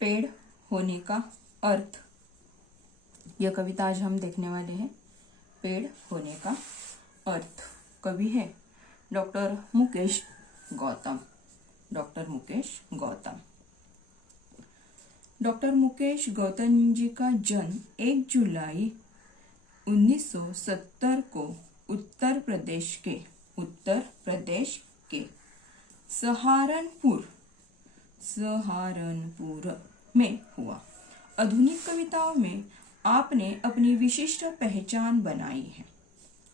पेड़ होने का अर्थ। यह कविता आज हम देखने वाले हैं। पेड़ होने का अर्थ। कवि है doctor Mukesh Gautam. Doctor Mukesh Gautam. Doctor Mukesh Gautam ji का जन्म 1 जुलाई 1970 को उत्तर प्रदेश के सहारनपुर में हुआ। आधुनिक कविताओं में आपने अपनी विशिष्ट पहचान बनाई है।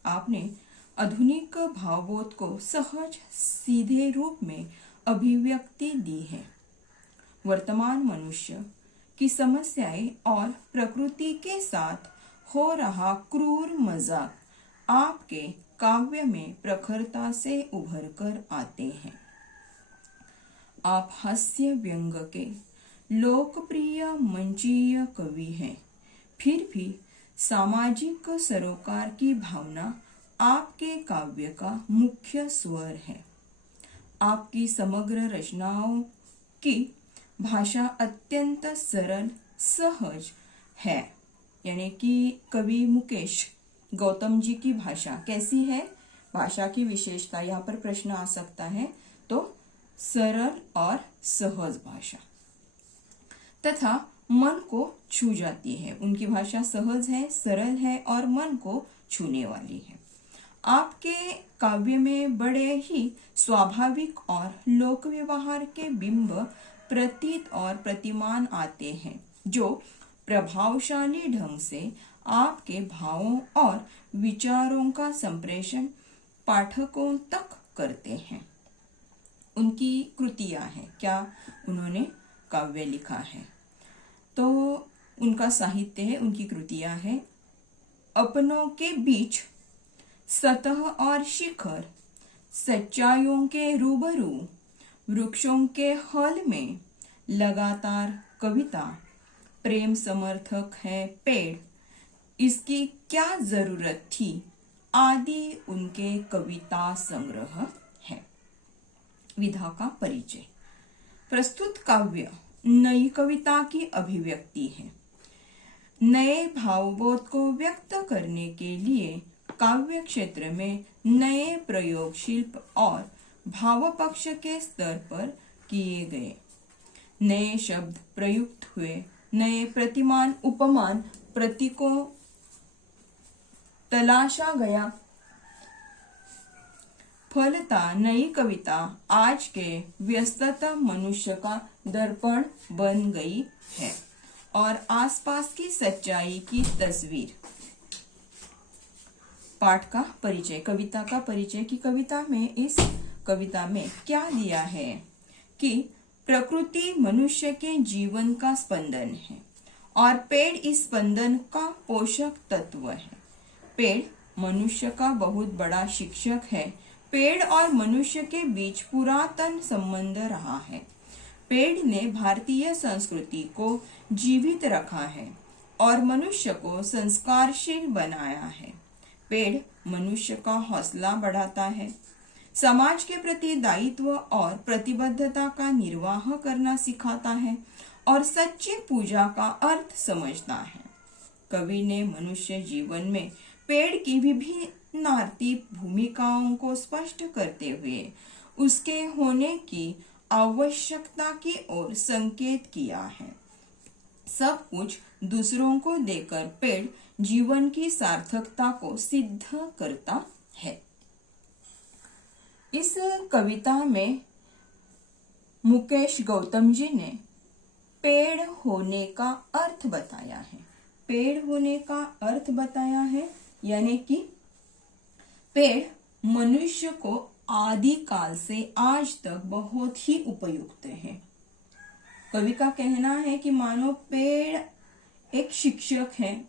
आपने आधुनिक भावबोध को सहज सीधे रूप में अभिव्यक्ति दी है। वर्तमान मनुष्य की समस्याएं और प्रकृति के साथ हो रहा क्रूर मजाक आपके काव्य में प्रखरता से उभर कर आते हैं। आप हास्य व्यंग के लोकप्रिय मंचीय कवि हैं, फिर भी सामाजिक सरोकार की भावना आपके काव्य का मुख्य स्वर है। आपकी समग्र रचनाओं की भाषा अत्यंत सरल सहज है। यानी कि कवि मुकेश गौतम जी की भाषा कैसी है? भाषा की विशेषता, यहाँ पर प्रश्न आ सकता है। तो सरल और सहज भाषा तथा मन को छू जाती है। उनकी भाषा सहज है, सरल है और मन को छूने वाली है। आपके काव्य में बड़े ही स्वाभाविक और लोक व्यवहार के बिंब प्रतीत और प्रतिमान आते हैं, जो प्रभावशाली ढंग से आपके भावों और विचारों का संप्रेषण पाठकों तक करते हैं। उनकी कृतियां हैं। क्या उन्होंने काव्य लिखा है? तो उनका साहित्य है, उनकी कृतियां हैं। अपनों के बीच, सतह और शिखर, सच्चाइयों के रूबरू, वृक्षों के हल में, लगातार कविता, प्रेम समर्थक है पेड़, इसकी क्या जरूरत थी आदि उनके कविता संग्रह है। विधा का परिचय। प्रस्तुत काव्य नई कविता की अभिव्यक्ति है। नए भावबोध को व्यक्त करने के लिए काव्य क्षेत्र में नए प्रयोग शिल्प और भाव पक्ष के स्तर पर किए गए। नए शब्द प्रयुक्त हुए, नए प्रतिमान उपमान प्रतीकों तलाशा गया। फलता नई कविता आज के व्यस्ततम मनुष्य का दर्पण बन गई है और आसपास की सच्चाई की तस्वीर। पाठ का परिचय, कविता का परिचय की कविता में, इस कविता में क्या दिया है कि प्रकृति मनुष्य के जीवन का स्पंदन है और पेड़ इस स्पंदन का पोषक तत्व है। पेड़ मनुष्य का बहुत बड़ा शिक्षक है। पेड़ और मनुष्य के बीच पुरातन संबंध रहा है। पेड़ ने भारतीय संस्कृति को जीवित रखा है और मनुष्य को संस्कारशील बनाया है। पेड़ मनुष्य का हौसला बढ़ाता है, समाज के प्रति दायित्व और प्रतिबद्धता का निर्वाह करना सिखाता है और सच्ची पूजा का अर्थ समझता है। कवि ने मनुष्य जीवन में पेड़ की विभिन्नार्थी भूमिकाओं को स्पष्ट करते हुए उसके होने की आवश्यकता की ओर संकेत किया है। सब कुछ दूसरों को देकर पेड़ जीवन की सार्थकता को सिद्ध करता है। इस कविता में मुकेश गौतम जी ने पेड़ होने का अर्थ बताया है। पेड़ होने का अर्थ बताया है, यानी कि पेड़ मनुष्य को आदि काल से आज तक बहुत ही उपयुक्त है। कवि का कहना है कि मानो पेड़ एक शिक्षक है।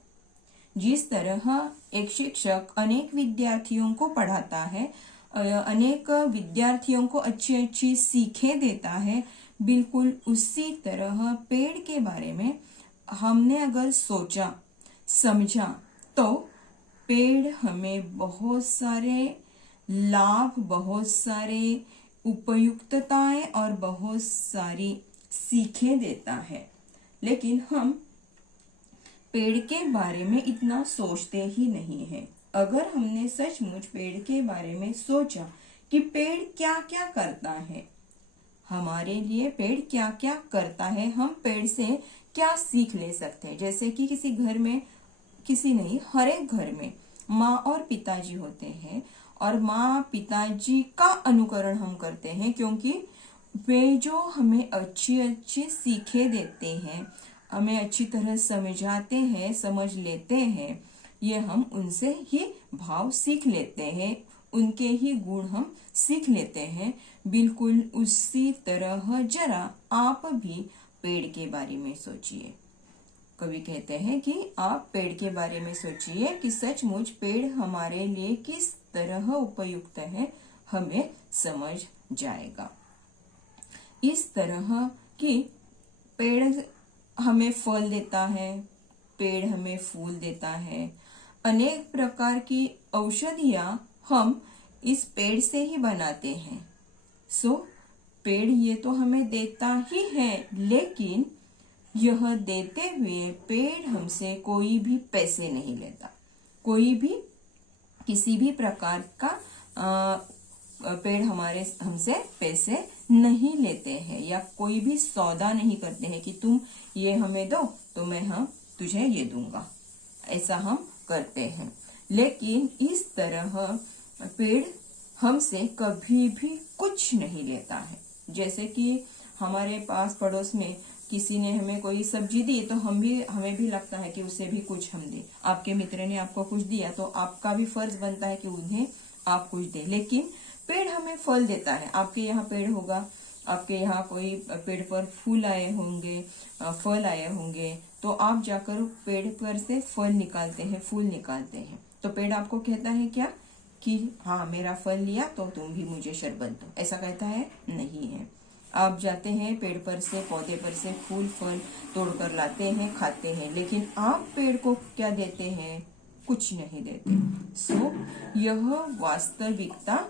जिस तरह एक शिक्षक अनेक विद्यार्थियों को पढ़ाता है, अनेक विद्यार्थियों को अच्छी अच्छी सीखें देता है, बिल्कुल उसी तरह पेड़ के बारे में हमने अगर सोचा समझा तो पेड़ हमें बहुत सारे लाभ, बहुत सारे उपयुक्तताएं और बहुत सारी सीखें देता है। लेकिन हम पेड़ के बारे में इतना सोचते ही नहीं है। अगर हमने सचमुच पेड़ के बारे में सोचा कि पेड़ क्या क्या करता है, हमारे लिए पेड़ क्या क्या करता है, हम पेड़ से क्या सीख ले सकते हैं। जैसे कि किसी घर में, किसी नहीं, हर एक घर में माँ और पिताजी होते हैं और माँ पिताजी का अनुकरण हम करते हैं, क्योंकि वे जो हमें अच्छी अच्छी सीखें देते हैं, हमें अच्छी तरह समझाते हैं, समझ लेते हैं, ये हम उनसे ही भाव सीख लेते हैं, उनके ही गुण हम सीख लेते हैं। बिल्कुल उसी तरह जरा आप भी पेड़ के बारे में सोचिए। कवि कहते हैं कि आप पेड़ के बारे में सोचिए कि सचमुच पेड़ हमारे लिए किस तरह उपयुक्त है, हमें समझ जाएगा। इस तरह कि पेड़ हमें फल देता है, पेड़ हमें फूल देता है, अनेक प्रकार की औषधियां हम इस पेड़ से ही बनाते हैं। पेड़ ये तो हमें देता ही है, लेकिन यह देते हुए पेड़ हमसे कोई भी पैसे नहीं लेता। कोई भी किसी भी प्रकार का पेड़ हमसे पैसे नहीं लेते हैं, या कोई भी सौदा नहीं करते हैं कि तुम ये हमें दो तो मैं तुझे ये दूंगा, ऐसा हम करते हैं। लेकिन इस तरह पेड़ हमसे कभी भी कुछ नहीं लेता है। जैसे कि हमारे पास पड़ोस में किसी ने हमें कोई सब्जी दी तो हमें भी लगता है कि उसे भी कुछ हम दें। आपके मित्र ने आपको कुछ दिया तो आपका भी फर्ज बनता है कि उन्हें आप कुछ दें। लेकिन पेड़ हमें फल देता है। आपके यहाँ पेड़ होगा, आपके यहाँ कोई पेड़ पर फूल आए होंगे, फल आए होंगे, तो आप जाकर पेड़ पर से फल निकालते हैं, फूल निकालते हैं। तो पेड़ आपको कहता है क्या कि हाँ मेरा फल लिया तो तुम भी मुझे शरबत दो, ऐसा कहता है? नहीं है। आप जाते हैं पेड़ पर से, पौधे पर से फूल फल तोड़कर लाते हैं, खाते हैं, लेकिन आप पेड़ को क्या देते हैं? कुछ नहीं देते। यह वास्तविकता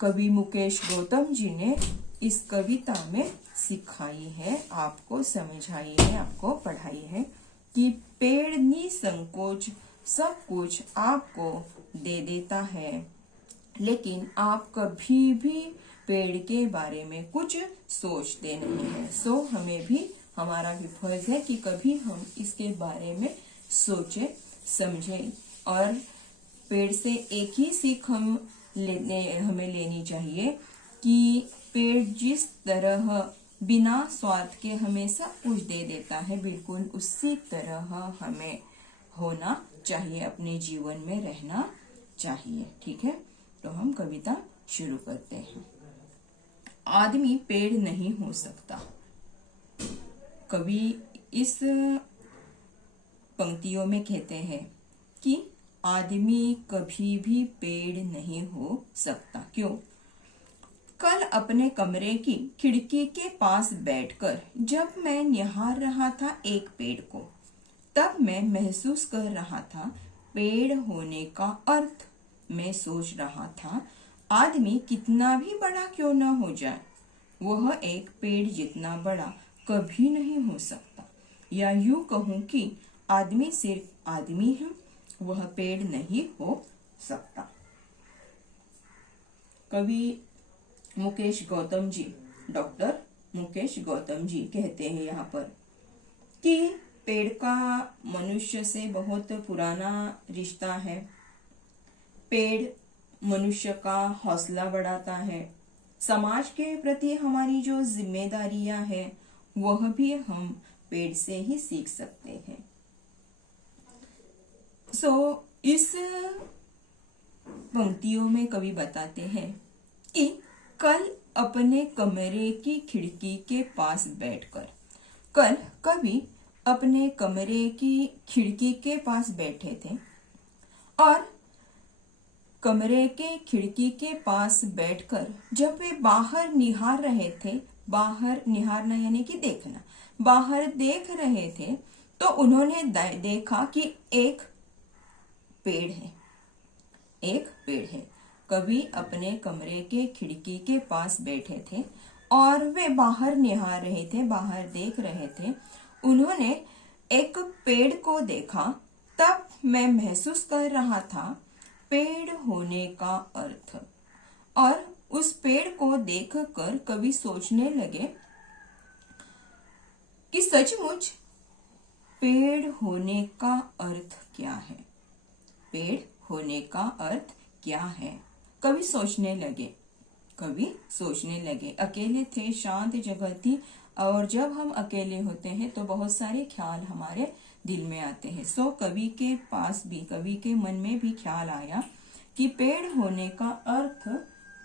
कवि मुकेश गौतम जी ने इस कविता में सिखाई है, आपको समझाई है, आपको पढ़ाई है कि पेड़ निसंकोच सब कुछ आपको दे देता है, लेकिन आप कभी भी पेड़ के बारे में कुछ सोचते नहीं है। हमें भी, हमारा भी फर्ज है कि कभी हम इसके बारे में सोचे समझे, और पेड़ से एक ही सीख हमें लेनी चाहिए कि पेड़ जिस तरह बिना स्वार्थ के हमें सब कुछ दे देता है, बिल्कुल उसी तरह हमें होना चाहिए, अपने जीवन में रहना चाहिए। ठीक है, तो हम कविता शुरू करते हैं। आदमी पेड़ नहीं हो सकता। कवि इस पंक्तियों में कहते हैं कि आदमी कभी भी पेड़ नहीं हो सकता। क्यों? कल अपने कमरे की खिड़की के पास बैठकर जब मैं निहार रहा था एक पेड़ को, तब मैं महसूस कर रहा था पेड़ होने का अर्थ। मैं सोच रहा था आदमी कितना भी बड़ा क्यों न हो जाए, वह एक पेड़ जितना बड़ा कभी नहीं हो सकता। या यूं कहूं कि आदमी सिर्फ आदमी है, वह पेड़ नहीं हो सकता। कवि मुकेश गौतम जी, डॉक्टर मुकेश गौतम जी कहते हैं यहाँ पर कि पेड़ का मनुष्य से बहुत पुराना रिश्ता है। पेड़ मनुष्य का हौसला बढ़ाता है। समाज के प्रति हमारी जो जिम्मेदारियां हैं वह भी हम पेड़ से ही सीख सकते हैं। इस पंक्तियों में कवि बताते हैं कि कल अपने कमरे की खिड़की के पास बैठकर, कल कवि अपने कमरे की खिड़की के पास बैठे थे और कमरे के खिड़की के पास बैठकर जब वे बाहर निहार रहे थे, बाहर निहारना यानी कि देखना, बाहर देख रहे थे, तो उन्होंने देखा कि एक पेड़ है, एक पेड़ है। कवि अपने कमरे के खिड़की के पास बैठे थे और वे बाहर निहार रहे थे, बाहर देख रहे थे। उन्होंने एक पेड़ को देखा। तब मैं महसूस कर रहा था पेड़ होने का अर्थ। और उस पेड़ को देखकर कवि सोचने लगे कि सचमुच पेड़ होने का अर्थ क्या है। पेड़ होने का अर्थ क्या है, कवि सोचने लगे। अकेले थे, शांत जगह थी, और जब हम अकेले होते हैं तो बहुत सारे ख्याल हमारे दिल में आते हैं। सो कवि के मन में भी ख्याल आया कि पेड़ होने का अर्थ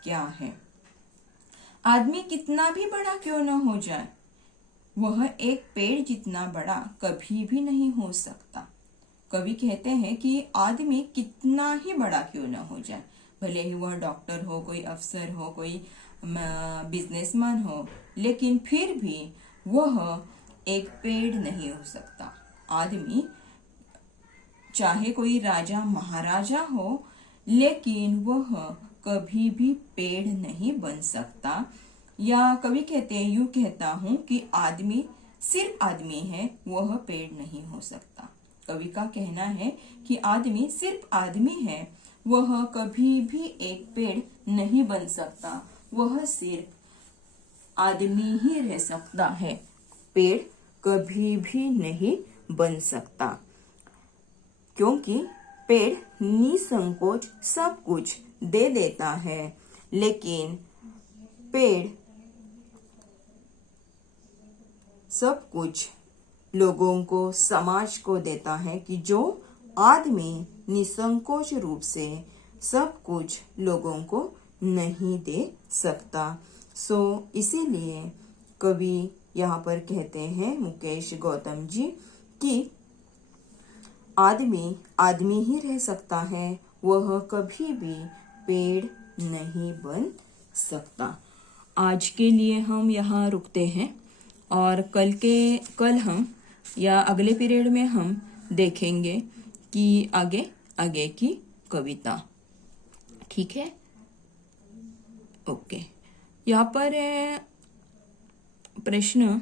क्या है। आदमी कितना भी बड़ा क्यों न हो जाए, वह एक पेड़ जितना बड़ा कभी भी नहीं हो सकता। कवि कहते हैं कि आदमी कितना ही बड़ा क्यों न हो जाए, भले ही वह डॉक्टर हो, कोई अफसर हो, कोई बिजनेसमैन हो, लेकिन फिर भी वह एक पेड़ नहीं हो सकता। आदमी चाहे कोई राजा महाराजा हो, लेकिन वह कभी भी पेड़ नहीं बन सकता। या कवि कहते हैं, यूं कहता हूं कि आदमी सिर्फ आदमी है, वह पेड़ नहीं हो सकता। कवि का कहना है कि आदमी सिर्फ आदमी है, वह कभी भी एक पेड़ नहीं बन सकता। वह सिर्फ आदमी ही रह सकता है, पेड़ कभी भी नहीं बन सकता। क्योंकि पेड़ निसंकोच सब कुछ दे देता है, लेकिन पेड़ सब कुछ लोगों को, समाज को देता है कि जो आदमी निसंकोच रूप से सब कुछ लोगों को नहीं दे सकता। सो इसीलिए कवि यहाँ पर कहते हैं, मुकेश गौतम जी, कि आदमी आदमी ही रह सकता है, वह कभी भी पेड़ नहीं बन सकता। आज के लिए हम यहाँ रुकते हैं, और कल हम या अगले पीरियड में हम देखेंगे कि आगे की कविता। ठीक है, ओके। यहाँ पर प्रश्न